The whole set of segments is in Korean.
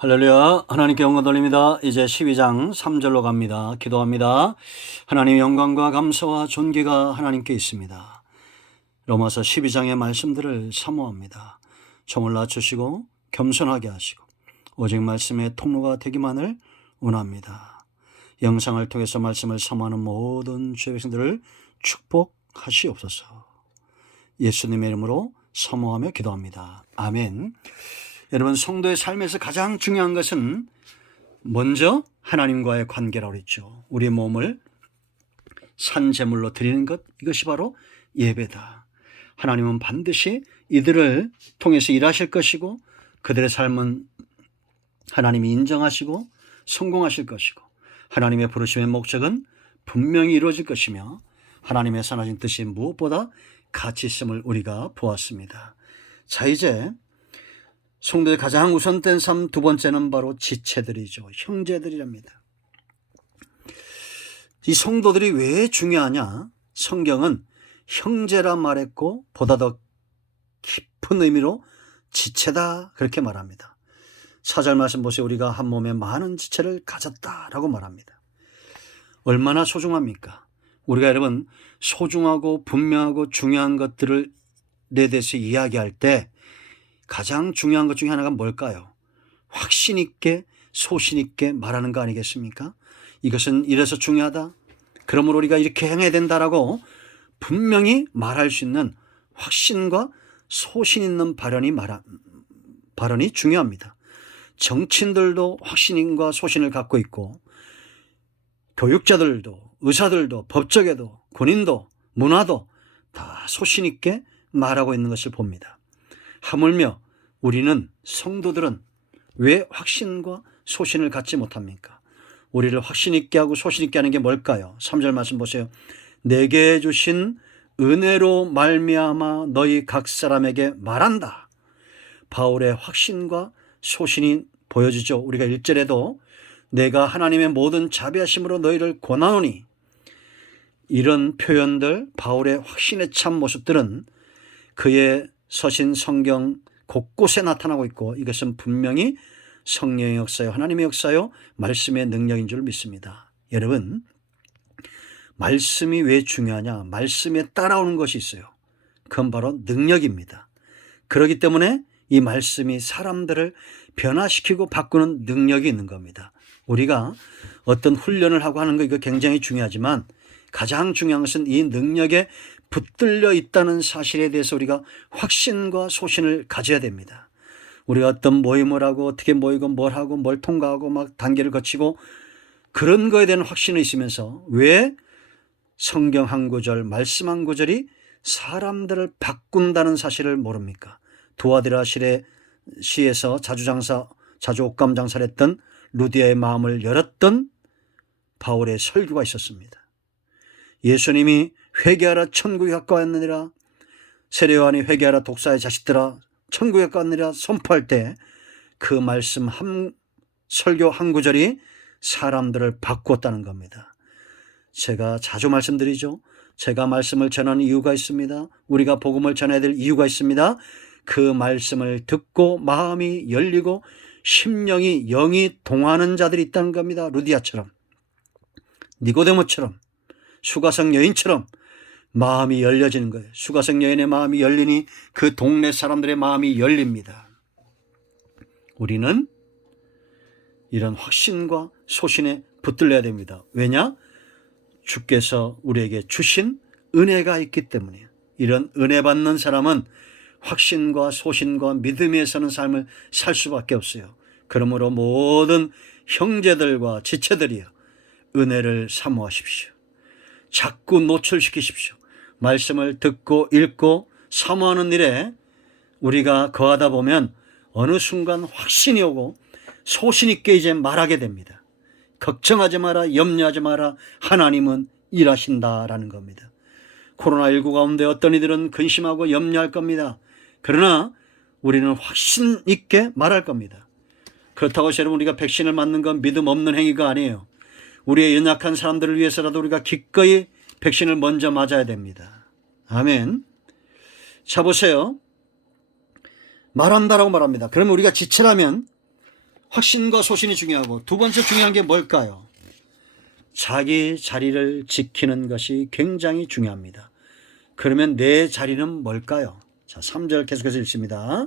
할렐루야. 하나님께 영광 돌립니다. 이제 12장 3절로 갑니다. 기도합니다. 하나님 영광과 감사와 존귀가 하나님께 있습니다. 로마서 12장의 말씀들을 사모합니다. 정을 낮추시고 겸손하게 하시고 오직 말씀의 통로가 되기만을 원합니다. 영상을 통해서 말씀을 사모하는 모든 주의 백성들을 축복하시옵소서. 예수님의 이름으로 사모하며 기도합니다. 아멘. 여러분, 성도의 삶에서 가장 중요한 것은 먼저 하나님과의 관계라고 했죠. 우리의 몸을 산제물로 드리는 것, 이것이 바로 예배다. 하나님은 반드시 이들을 통해서 일하실 것이고 그들의 삶은 하나님이 인정하시고 성공하실 것이고 하나님의 부르심의 목적은 분명히 이루어질 것이며 하나님의 선하신 뜻이 무엇보다 가치 있음을 우리가 보았습니다. 자, 이제 성도의 가장 우선된 삶 두 번째는 바로 지체들이죠. 형제들이랍니다. 이 성도들이 왜 중요하냐? 성경은 형제라 말했고 보다 더 깊은 의미로 지체다 그렇게 말합니다. 4절 말씀 보세요. 우리가 한 몸에 많은 지체를 가졌다라고 말합니다. 얼마나 소중합니까? 우리가 여러분 소중하고 분명하고 중요한 것들에 대해서 이야기할 때 가장 중요한 것 중에 하나가 뭘까요? 확신 있게 소신 있게 말하는 거 아니겠습니까? 이것은 이래서 중요하다. 그러므로 우리가 이렇게 행해야 된다라고 분명히 말할 수 있는 확신과 소신 있는 발언이 중요합니다. 정치인들도 확신과 소신을 갖고 있고 교육자들도 의사들도 법조계도 군인도 문화도 다 소신 있게 말하고 있는 것을 봅니다. 하물며 우리는 성도들은 왜 확신과 소신을 갖지 못합니까? 우리를 확신 있게 하고 소신 있게 하는 게 뭘까요? 3절 말씀 보세요. 내게 주신 은혜로 말미암아 너희 각 사람에게 말한다. 바울의 확신과 소신이 보여지죠. 우리가 1절에도 내가 하나님의 모든 자비하심으로 너희를 권하노니, 이런 표현들, 바울의 확신의 참 모습들은 그의 서신 성경 곳곳에 나타나고 있고 이것은 분명히 성령의 역사요, 하나님의 역사요, 말씀의 능력인 줄 믿습니다. 여러분, 말씀이 왜 중요하냐? 말씀에 따라오는 것이 있어요. 그건 바로 능력입니다. 그렇기 때문에 이 말씀이 사람들을 변화시키고 바꾸는 능력이 있는 겁니다. 우리가 어떤 훈련을 하고 하는 거 이거 굉장히 중요하지만 가장 중요한 것은 이 능력에 붙들려 있다는 사실에 대해서 우리가 확신과 소신을 가져야 됩니다. 우리가 어떤 모임을 하고 어떻게 모이고 뭘 하고 뭘 통과하고 막 단계를 거치고 그런 거에 대한 확신이 있으면서 왜 성경 한 구절, 말씀 한 구절이 사람들을 바꾼다는 사실을 모릅니까? 두아디라 시에서 자주 옷감 장사를 했던 루디아의 마음을 열었던 바울의 설교가 있었습니다. 예수님이 회개하라 천국이 가까웠느니라, 세례요한이 회개하라 독사의 자식들아 천국이 가까웠느니라 선포할 때 그 말씀 설교 한 구절이 사람들을 바꾸었다는 겁니다. 제가 자주 말씀드리죠. 제가 말씀을 전하는 이유가 있습니다. 우리가 복음을 전해야 될 이유가 있습니다. 그 말씀을 듣고 마음이 열리고 심령이 영이 동하는 자들이 있다는 겁니다. 루디아처럼, 니고데모처럼, 수가성 여인처럼 마음이 열려지는 거예요. 수가성 여인의 마음이 열리니 그 동네 사람들의 마음이 열립니다. 우리는 이런 확신과 소신에 붙들려야 됩니다. 왜냐? 주께서 우리에게 주신 은혜가 있기 때문이에요. 이런 은혜 받는 사람은 확신과 소신과 믿음에 서는 삶을 살 수밖에 없어요. 그러므로 모든 형제들과 지체들이요, 은혜를 사모하십시오. 자꾸 노출시키십시오. 말씀을 듣고 읽고 사모하는 일에 우리가 거하다 보면 어느 순간 확신이 오고 소신 있게 이제 말하게 됩니다. 걱정하지 마라, 염려하지 마라, 하나님은 일하신다라는 겁니다. 코로나19 가운데 어떤 이들은 근심하고 염려할 겁니다. 그러나 우리는 확신 있게 말할 겁니다. 그렇다고 해서 여러분, 우리가 백신을 맞는 건 믿음 없는 행위가 아니에요. 우리의 연약한 사람들을 위해서라도 우리가 기꺼이 백신을 먼저 맞아야 됩니다. 아멘. 자, 보세요. 말한다라고 말합니다. 그러면 우리가 지체라면 확신과 소신이 중요하고, 두 번째 중요한 게 뭘까요? 자기 자리를 지키는 것이 굉장히 중요합니다. 그러면 내 자리는 뭘까요? 자, 3절 계속해서 읽습니다.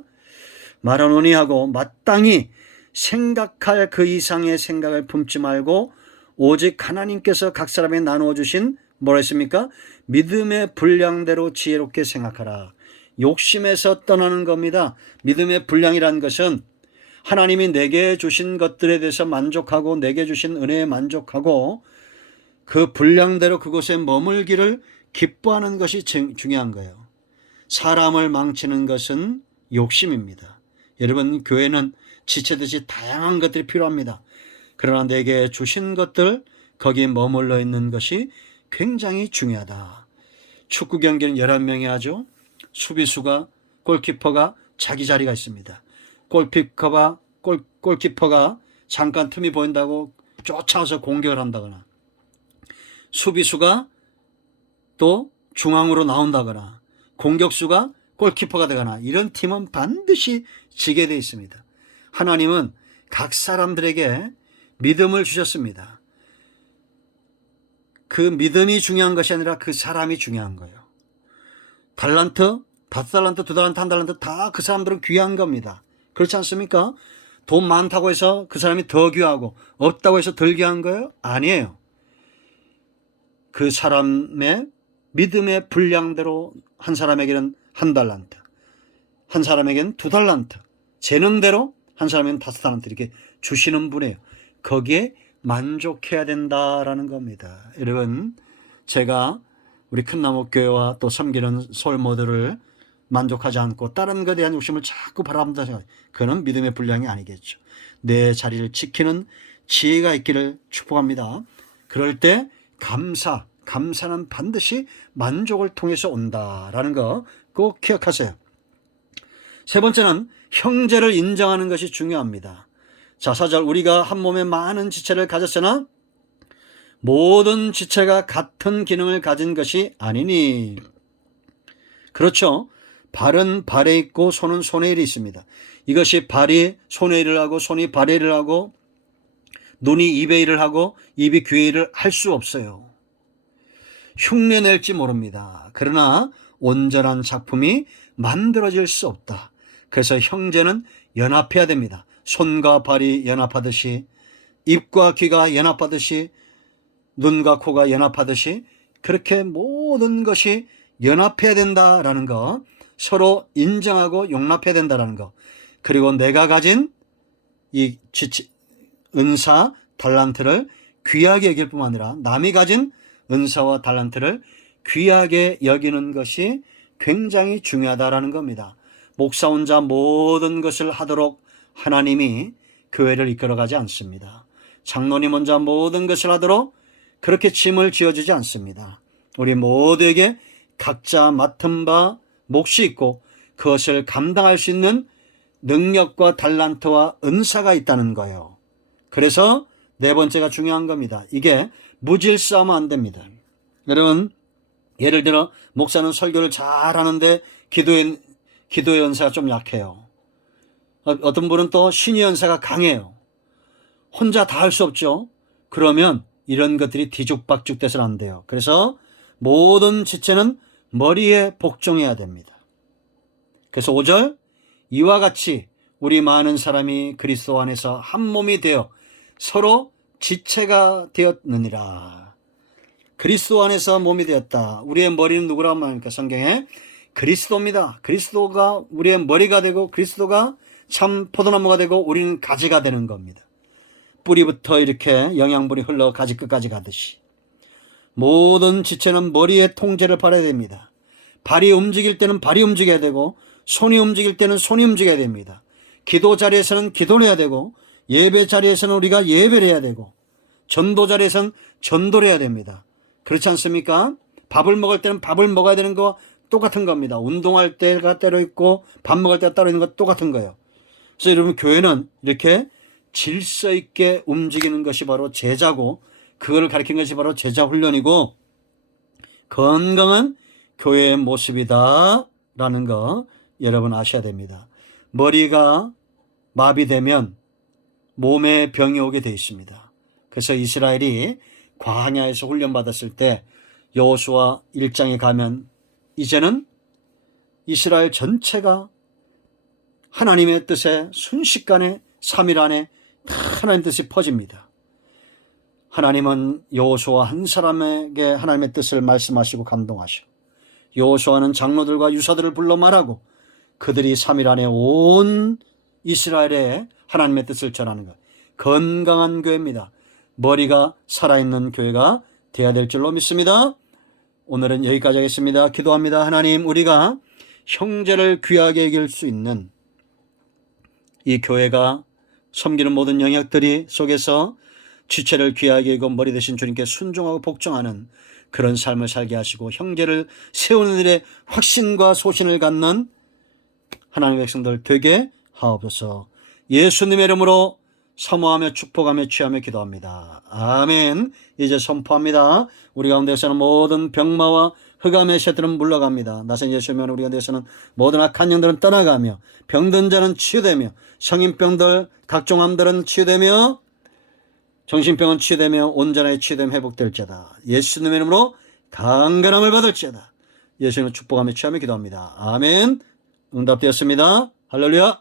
말하노니 하고 마땅히 생각할 그 이상의 생각을 품지 말고 오직 하나님께서 각 사람에 나누어 주신 뭐라 했습니까? 믿음의 분량대로 지혜롭게 생각하라. 욕심에서 떠나는 겁니다. 믿음의 분량이라는 것은 하나님이 내게 주신 것들에 대해서 만족하고 내게 주신 은혜에 만족하고 그 분량대로 그곳에 머물기를 기뻐하는 것이 중요한 거예요. 사람을 망치는 것은 욕심입니다. 여러분, 교회는 지체듯이 다양한 것들이 필요합니다. 그러나 내게 주신 것들, 거기에 머물러 있는 것이 굉장히 중요하다. 축구 경기는 11명이 하죠. 수비수가, 골키퍼가 자기 자리가 있습니다. 골키퍼가 잠깐 틈이 보인다고 쫓아와서 공격을 한다거나, 수비수가 또 중앙으로 나온다거나, 공격수가 골키퍼가 되거나, 이런 팀은 반드시 지게 되어 있습니다. 하나님은 각 사람들에게 믿음을 주셨습니다. 그 믿음이 중요한 것이 아니라 그 사람이 중요한 거예요. 달란트, 5달란트, 2달란트, 1달란트 다 그 사람들은 귀한 겁니다. 그렇지 않습니까? 돈 많다고 해서 그 사람이 더 귀하고 없다고 해서 덜 귀한 거예요? 아니에요. 그 사람의 믿음의 분량대로 한 사람에게는 1달란트, 한 사람에게는 2달란트, 재능대로 한 사람에게는 5달란트 이렇게 주시는 분이에요. 거기에 만족해야 된다라는 겁니다. 여러분, 제가 우리 큰나무교회와 또 섬기는 솔모들을 만족하지 않고 다른 것에 대한 욕심을 자꾸 바라본다 생각, 그는 믿음의 분량이 아니겠죠. 내 자리를 지키는 지혜가 있기를 축복합니다. 그럴 때 감사는 반드시 만족을 통해서 온다라는 거 꼭 기억하세요. 세 번째는 형제를 인정하는 것이 중요합니다. 자, 4절, 우리가 한 몸에 많은 지체를 가졌으나 모든 지체가 같은 기능을 가진 것이 아니니. 그렇죠. 발은 발에 있고 손은 손에 일이 있습니다. 이것이 발이 손에 일을 하고 손이 발에 일을 하고 눈이 입에 일을 하고 입이 귀에 일을 할 수 없어요. 흉내낼지 모릅니다. 그러나 온전한 작품이 만들어질 수 없다. 그래서 형제는 연합해야 됩니다. 손과 발이 연합하듯이, 입과 귀가 연합하듯이, 눈과 코가 연합하듯이, 그렇게 모든 것이 연합해야 된다라는 거, 서로 인정하고 용납해야 된다라는 거, 그리고 내가 가진 이 은사, 달란트를 귀하게 여길 뿐만 아니라 남이 가진 은사와 달란트를 귀하게 여기는 것이 굉장히 중요하다라는 겁니다. 목사 혼자 모든 것을 하도록 하나님이 교회를 이끌어가지 않습니다. 장로님 혼자 모든 것을 하도록 그렇게 짐을 지어주지 않습니다. 우리 모두에게 각자 맡은 바 몫이 있고 그것을 감당할 수 있는 능력과 달란트와 은사가 있다는 거예요. 그래서 네 번째가 중요한 겁니다. 이게 무질서하면 안 됩니다. 여러분, 예를 들어 목사는 설교를 잘하는데 기도의 연사가 좀 약해요. 어떤 분은 또 신의 연사가 강해요. 혼자 다 할 수 없죠. 그러면 이런 것들이 뒤죽박죽 돼서는 안 돼요. 그래서 모든 지체는 머리에 복종해야 됩니다. 그래서 5절, 이와 같이 우리 많은 사람이 그리스도 안에서 한 몸이 되어 서로 지체가 되었느니라. 그리스도 안에서 몸이 되었다. 우리의 머리는 누구라고 말합니까? 성경에 그리스도입니다. 그리스도가 우리의 머리가 되고 그리스도가 참 포도나무가 되고 우리는 가지가 되는 겁니다. 뿌리부터 이렇게 영양분이 흘러 가지 끝까지 가듯이 모든 지체는 머리의 통제를 받아야 됩니다. 발이 움직일 때는 발이 움직여야 되고 손이 움직일 때는 손이 움직여야 됩니다. 기도 자리에서는 기도를 해야 되고 예배 자리에서는 우리가 예배를 해야 되고 전도 자리에서는 전도를 해야 됩니다. 그렇지 않습니까? 밥을 먹을 때는 밥을 먹어야 되는 거와 똑같은 겁니다. 운동할 때가 따로 있고 밥 먹을 때가 따로 있는 거 똑같은 거예요. 그래서 여러분, 교회는 이렇게 질서 있게 움직이는 것이 바로 제자고 그걸 가르치는 것이 바로 제자 훈련이고 건강한 교회의 모습이다 라는 거 여러분 아셔야 됩니다. 머리가 마비되면 몸에 병이 오게 되어 있습니다. 그래서 이스라엘이 광야에서 훈련받았을 때 여호수아 1장에 가면 이제는 이스라엘 전체가 하나님의 뜻에 순식간에 3일 안에 다 하나님의 뜻이 퍼집니다. 하나님은 여호수아 한 사람에게 하나님의 뜻을 말씀하시고 감동하시고, 여호수아는 장로들과 유사들을 불러 말하고 그들이 3일 안에 온 이스라엘에 하나님의 뜻을 전하는 것. 건강한 교회입니다. 머리가 살아있는 교회가 되어야 될 줄로 믿습니다. 오늘은 여기까지 하겠습니다. 기도합니다. 하나님, 우리가 형제를 귀하게 여길 수 있는 이 교회가 섬기는 모든 영역들이 속에서 지체를 귀하게 여기고 머리 대신 주님께 순종하고 복종하는 그런 삶을 살게 하시고, 형제를 세우는 일에 확신과 소신을 갖는 하나님의 백성들 되게 하옵소서. 예수님의 이름으로 사모하며 축복하며 취하며 기도합니다. 아멘. 이제 선포합니다. 우리 가운데서는 모든 병마와 흑암의 새들은 물러갑니다. 나선 예수면 우리 가운데서는 모든 악한 영들은 떠나가며, 병든 자는 치유되며, 성인병들 각종 암들은 치유되며, 정신병은 치유되며, 온전하게 치유되며 회복될지어다. 예수님의 이름으로 강건함을 받을지어다. 예수님을 축복하며 취하며 기도합니다. 아멘. 응답되었습니다. 할렐루야.